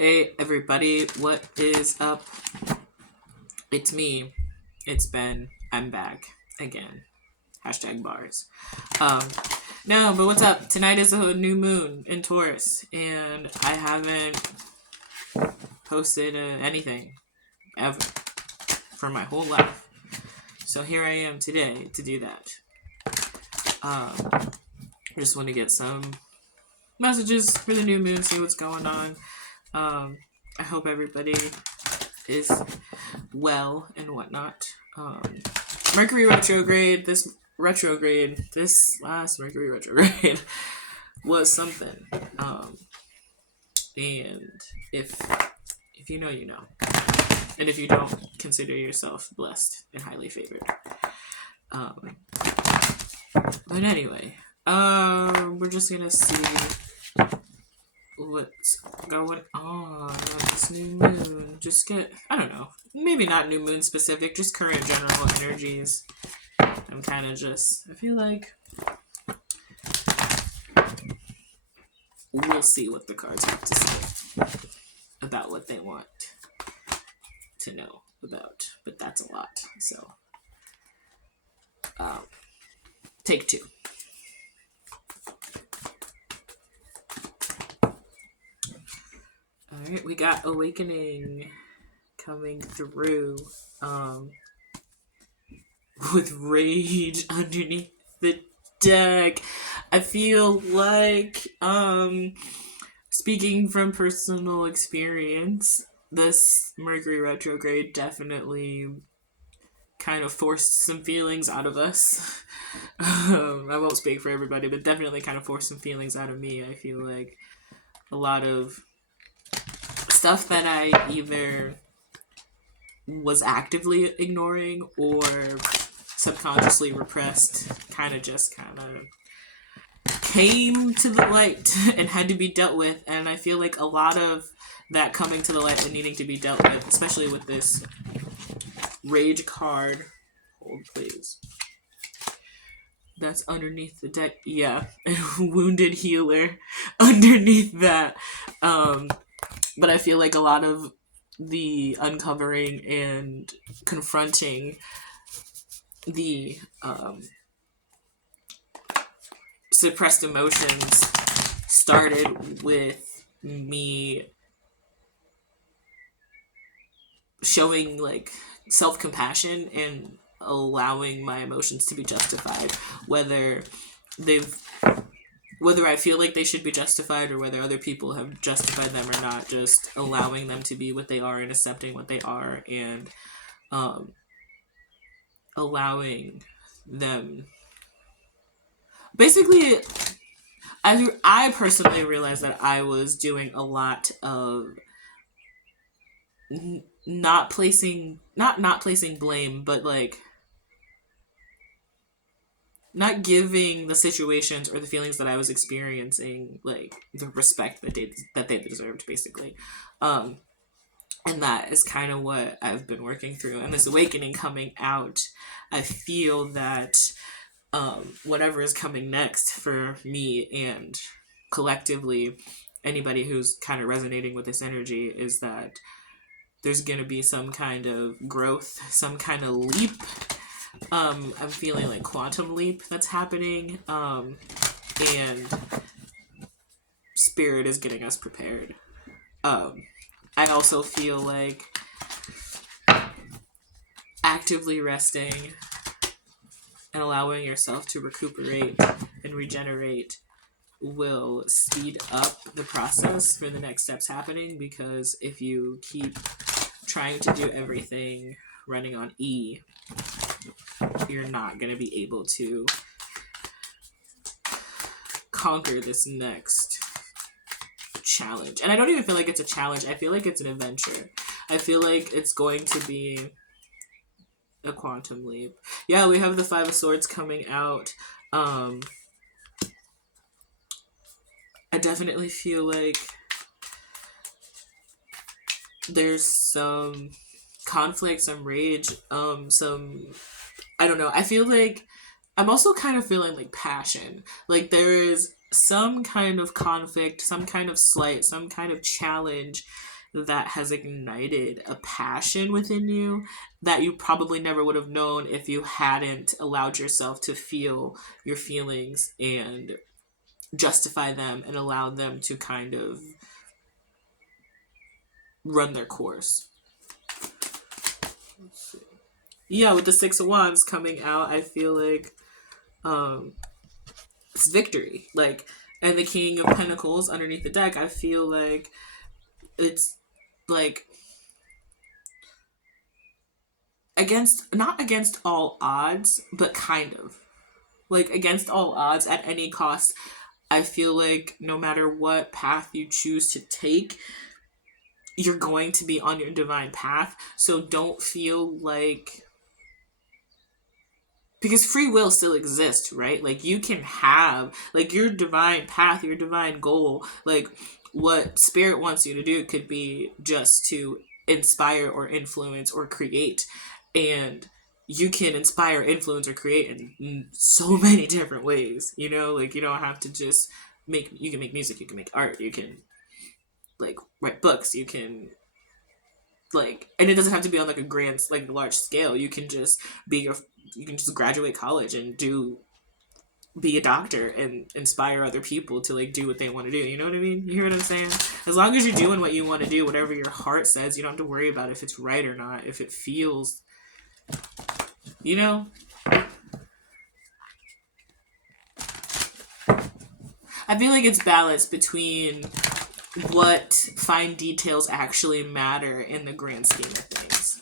Hey everybody, what is up? It's me. It's Ben. I'm back again. Hashtag bars. Um, no, but what's up? Tonight is a new moon in Taurus, and I haven't posted anything ever for my whole life. So here I am today to do that. Just want to get some messages for the new moon, see what's going on. I hope everybody is well and whatnot. Mercury retrograde, this last Mercury retrograde was something. And if you know, you know. And if you don't, consider yourself blessed and highly favored. But anyway, we're just gonna see what's going on this new moon. I don't know, maybe not new moon specific, just current general energies. I feel like we'll see what the cards have to say about what they want to know about, but that's a lot. So, take two. Alright, we got Awakening coming through with Rage underneath the deck. I feel like, speaking from personal experience, this Mercury retrograde definitely kind of forced some feelings out of us. I won't speak for everybody, but definitely kind of forced some feelings out of me. I feel like a lot of stuff that I either was actively ignoring or subconsciously repressed kind of came to the light and had to be dealt with. And I feel like a lot of that coming to the light and needing to be dealt with, especially with this Rage card. Hold please. That's underneath the deck. Yeah. Wounded healer underneath that. But I feel like a lot of the uncovering and confronting the suppressed emotions started with me showing like self-compassion and allowing my emotions to be justified, whether I feel like they should be justified or whether other people have justified them or not, just allowing them to be what they are and accepting what they are, and allowing them. Basically, I personally realized that I was doing a lot of not placing blame, but like not giving the situations or the feelings that I was experiencing like the respect that they deserved, basically. And that is kind of what I've been working through. And this awakening coming out, I feel that whatever is coming next for me and collectively anybody who's kind of resonating with this energy is that there's going to be some kind of growth, some kind of leap. I'm feeling like quantum leap that's happening, and spirit is getting us prepared. I also feel like actively resting and allowing yourself to recuperate and regenerate will speed up the process for the next steps happening, because if you keep trying to do everything running on E, you're not going to be able to conquer this next challenge. And I don't even feel like it's a challenge. I feel like it's an adventure. I feel like it's going to be a quantum leap. Yeah, we have the Five of Swords coming out. I definitely feel like there's some conflict, some rage, I don't know. I feel like I'm also kind of feeling like passion. Like there is some kind of conflict, some kind of slight, some kind of challenge that has ignited a passion within you that you probably never would have known if you hadn't allowed yourself to feel your feelings and justify them and allow them to kind of run their course. Let's see. Yeah, with the Six of Wands coming out, I feel like it's victory. Like, and the King of Pentacles underneath the deck, I feel like it's like not against all odds, but kind of. Like, against all odds at any cost. I feel like no matter what path you choose to take, you're going to be on your divine path. So don't feel like, because free will still exists, right? Like, you can have like your divine path, your divine goal. Like, what spirit wants you to do could be just to inspire or influence or create, and you can inspire, influence, or create in so many different ways, you know. Like, you don't have to just you can make music, you can make art, you can like write books, you can like, and it doesn't have to be on like a grand, like large scale. You can just you can just graduate college and be a doctor and inspire other people to like do what they want to do. You know what I mean? You hear what I'm saying? As long as you're doing what you want to do, whatever your heart says, you don't have to worry about if it's right or not, if it feels, you know. I feel like it's balanced between what fine details actually matter in the grand scheme of things.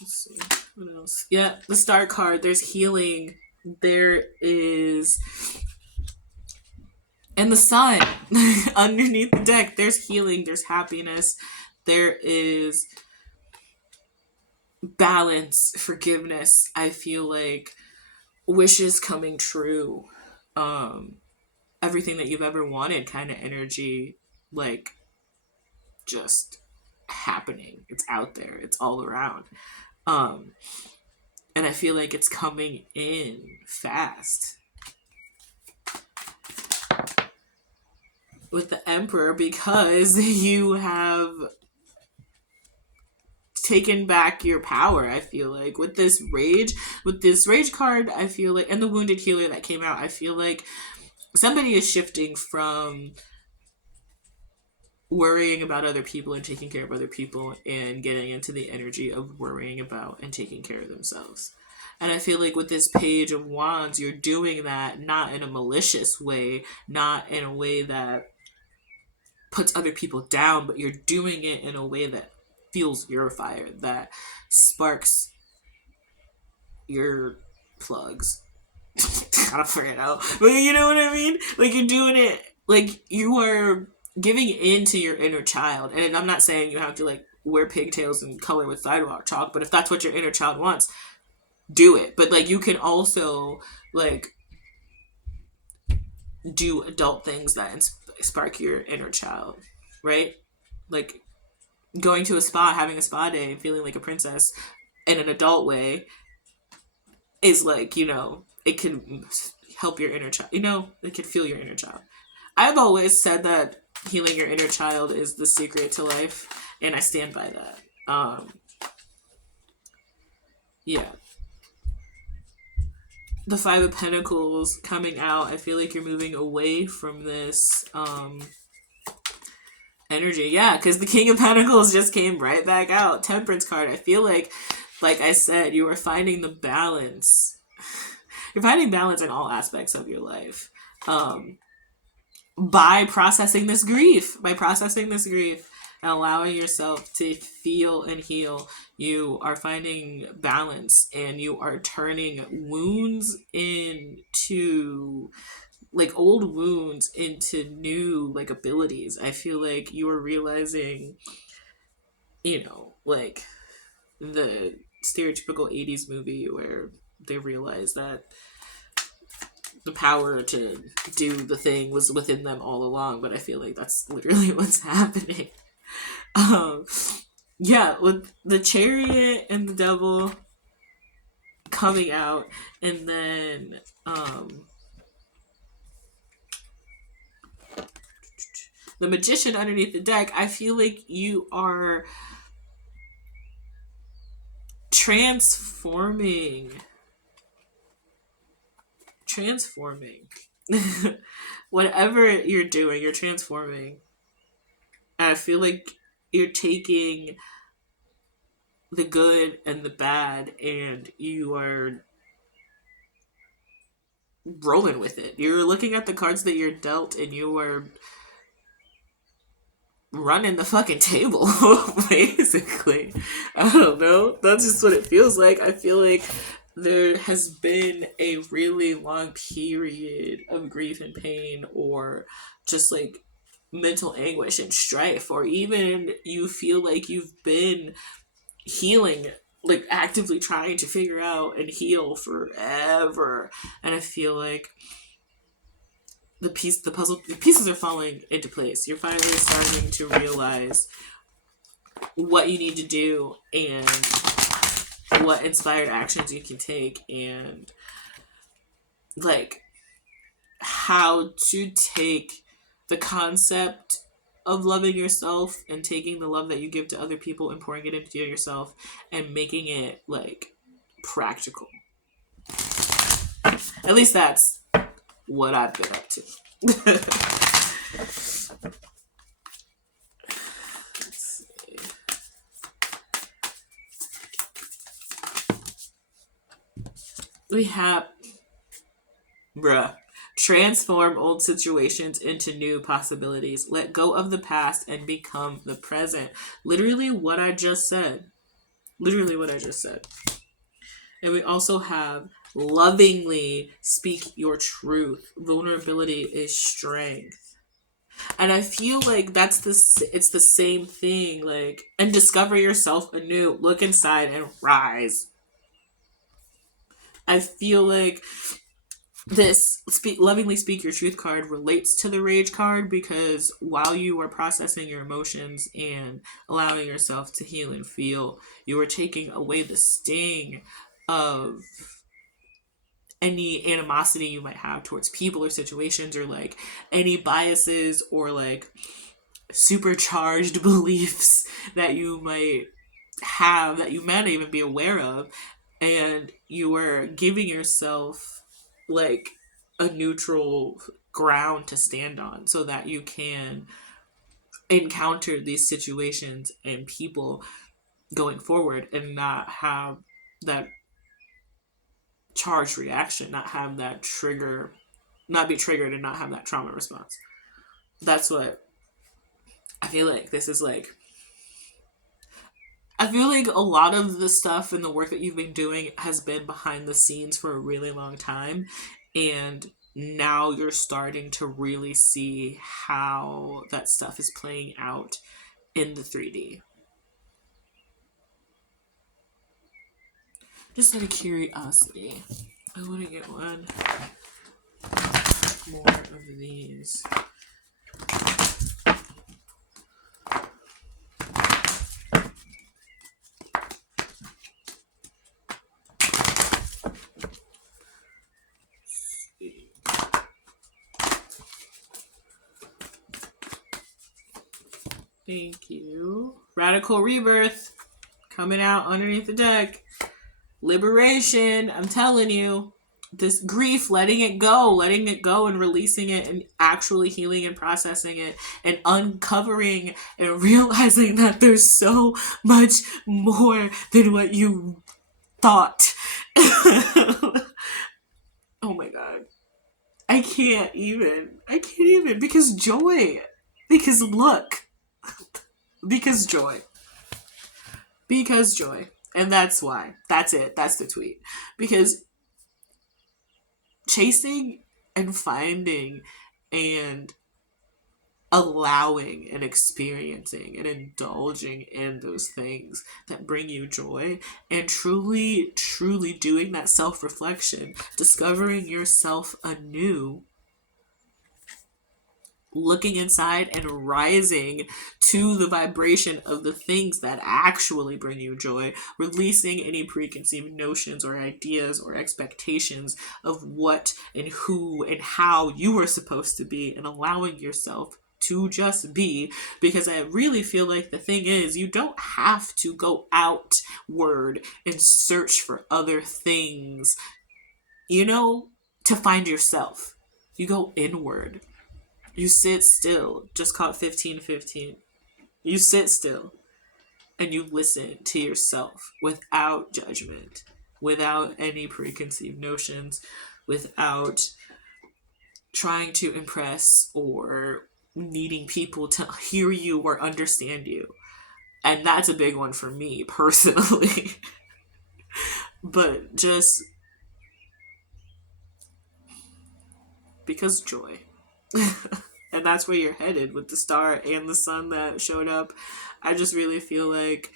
Let's see. What else? Yeah, the Star card. There's healing. There is... And the Sun. Underneath the deck, there's healing. There's happiness. There is balance, forgiveness. I feel like wishes coming true. Everything that you've ever wanted kind of energy, like, just happening. It's out there. It's all around. And I feel like it's coming in fast with the Emperor, because you have taken back your power. I feel like with this rage card, I feel like, and the Wounded Healer that came out, I feel like somebody is shifting from worrying about other people and taking care of other people and getting into the energy of worrying about and taking care of themselves. And I feel like with this Page of Wands, you're doing that not in a malicious way, not in a way that puts other people down, but you're doing it in a way that fuels your fire, that sparks your plugs. I don't figure it out. But you know what I mean? Like, you're doing it, like, you are giving in to your inner child. And I'm not saying you have to, like, wear pigtails and color with sidewalk chalk, but if that's what your inner child wants, do it. But, like, you can also, like, do adult things that spark your inner child, right? Like, going to a spa, having a spa day, feeling like a princess in an adult way is, like, you know, it can help your inner child. You know, it can feel your inner child. I've always said that healing your inner child is the secret to life, and I stand by that. Yeah. The Five of Pentacles coming out, I feel like you're moving away from this energy. Yeah, because the King of Pentacles just came right back out. Temperance card. I feel like I said, you are finding the balance. You're finding balance in all aspects of your life. By processing this grief. And allowing yourself to feel and heal, you are finding balance, and you are turning wounds into, like, old wounds into new, like, abilities. I feel like you are realizing, you know, like the stereotypical 80s movie where they realize that the power to do the thing was within them all along, but I feel like that's literally what's happening. Yeah, with the Chariot and the Devil coming out, and then the Magician underneath the deck, I feel like you are transforming. Whatever you're doing, you're transforming. And I feel like you're taking the good and the bad and you are rolling with it. You're looking at the cards that you're dealt and you are running the fucking table, basically. I don't know. That's just what it feels like. I feel like there has been a really long period of grief and pain, or just like mental anguish and strife, or even you feel like you've been healing, like actively trying to figure out and heal forever. And I feel like the pieces are falling into place. You're finally starting to realize what you need to do and what inspired actions you can take, and like how to take the concept of loving yourself and taking the love that you give to other people and pouring it into yourself and making it like practical. At least that's what I've been up to. Let's see. We have, transform old situations into new possibilities. Let go of the past and become the present. Literally what I just said. And we also have lovingly speak your truth. Vulnerability is strength. And I feel like it's the same thing, like, and discover yourself anew. Look inside and rise. I feel like this lovingly speak your truth card relates to the rage card, because while you are processing your emotions and allowing yourself to heal and feel, you are taking away the sting of any animosity you might have towards people or situations, or like any biases or like supercharged beliefs that you might have that you might not even be aware of. And you are giving yourself like a neutral ground to stand on so that you can encounter these situations and people going forward and not have that charged reaction, not have that trigger, not be triggered and not have that trauma response. That's what I feel like this is like. I feel like a lot of the stuff and the work that you've been doing has been behind the scenes for a really long time, and now you're starting to really see how that stuff is playing out in the 3D. Just out of curiosity, I want to get one more of these. Thank you. Radical Rebirth coming out underneath the deck. Liberation. I'm telling you, this grief, letting it go and releasing it and actually healing and processing it and uncovering and realizing that there's so much more than what you thought. Oh my God. I can't even. Because joy. Because look. Because joy. And that's why. That's it. That's the tweet. Because chasing and finding and allowing and experiencing and indulging in those things that bring you joy, and truly doing that self-reflection, discovering yourself anew, looking inside and rising to the vibration of the things that actually bring you joy, releasing any preconceived notions or ideas or expectations of what and who and how you are supposed to be, and allowing yourself to just be, because I really feel like the thing is, you don't have to go outward and search for other things, you know, to find yourself. You go inward. You sit still. Just caught 15:15. You sit still and you listen to yourself without judgment, without any preconceived notions, without trying to impress or needing people to hear you or understand you. And that's a big one for me personally. But just because joy. And that's where you're headed with the star and the sun that showed up. I just really feel like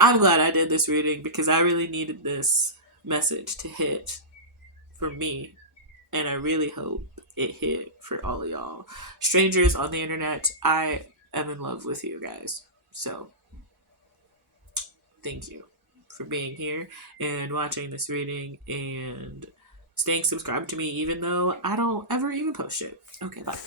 I'm glad I did this reading, because I really needed this message to hit for me. And I really hope it hit for all of y'all. Strangers on the internet, I am in love with you guys. So, thank you for being here and watching this reading and staying subscribed to me, even though I don't ever even post shit. Okay, bye.